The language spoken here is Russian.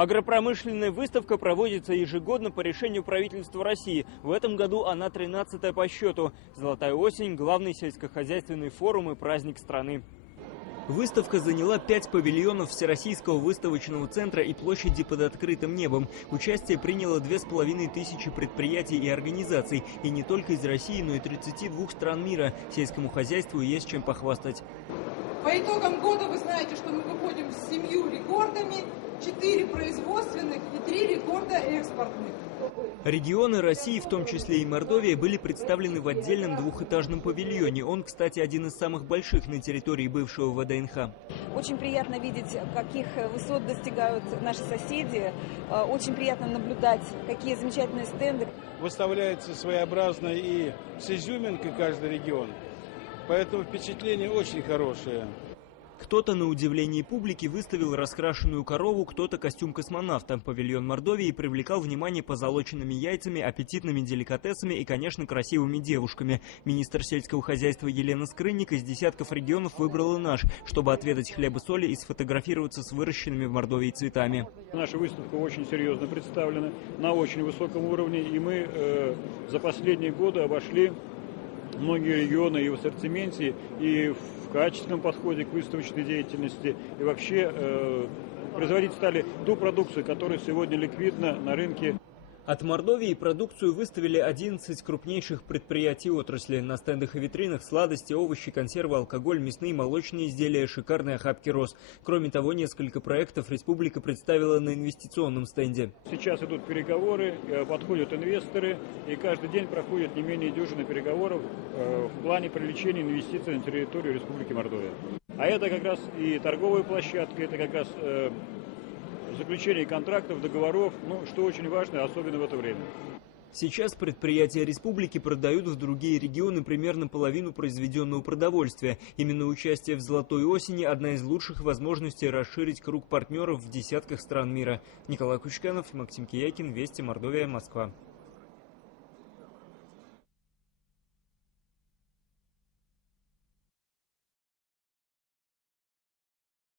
Агропромышленная выставка проводится ежегодно по решению правительства России. В этом году она 13-я по счету. «Золотая осень» – главный сельскохозяйственный форум и праздник страны. Выставка заняла 5 павильонов Всероссийского выставочного центра и площади под открытым небом. Участие приняло 2500 предприятий и организаций. И не только из России, но и 32 стран мира. Сельскому хозяйству есть чем похвастать. По итогам года вы знаете, что мы выходим с 7 рекордами, 4 производственных и 3 рекорда экспортных. Регионы России, в том числе и Мордовия, были представлены в отдельном двухэтажном павильоне. Он, кстати, один из самых больших на территории бывшего ВДНХ. Очень приятно видеть, каких высот достигают наши соседи. Очень приятно наблюдать, какие замечательные стенды. Выставляется своеобразно и с изюминкой каждый регион. Поэтому впечатление очень хорошее. Кто-то, на удивление публики, выставил раскрашенную корову, кто-то костюм космонавта. Павильон Мордовии привлекал внимание позолоченными яйцами, аппетитными деликатесами и, конечно, красивыми девушками. Министр сельского хозяйства Елена Скрынник из десятков регионов выбрала наш, чтобы отведать хлеба-соли и сфотографироваться с выращенными в Мордовии цветами. Наша выставка очень серьезно представлена, на очень высоком уровне, и мы за последние годы обошли многие регионы и в ассортименте, и в качественном подходе к выставочной деятельности. И вообще производить стали ту продукцию, которая сегодня ликвидна на рынке. От Мордовии продукцию выставили 11 крупнейших предприятий отрасли. На стендах и витринах сладости, овощи, консервы, алкоголь, мясные, молочные изделия, шикарные охапки роз. Кроме того, несколько проектов республика представила на инвестиционном стенде. Сейчас идут переговоры, подходят инвесторы, и каждый день проходит не менее дюжины переговоров в плане привлечения инвестиций на территорию Республики Мордовия. А это как раз и торговая площадка, это как раз заключение контрактов, договоров, что очень важно, особенно в это время. Сейчас предприятия республики продают в другие регионы примерно половину произведенного продовольствия. Именно участие в «Золотой осени» – одна из лучших возможностей расширить круг партнеров в десятках стран мира. Николай Кучканов, Максим Киякин, Вести, Мордовия, Москва.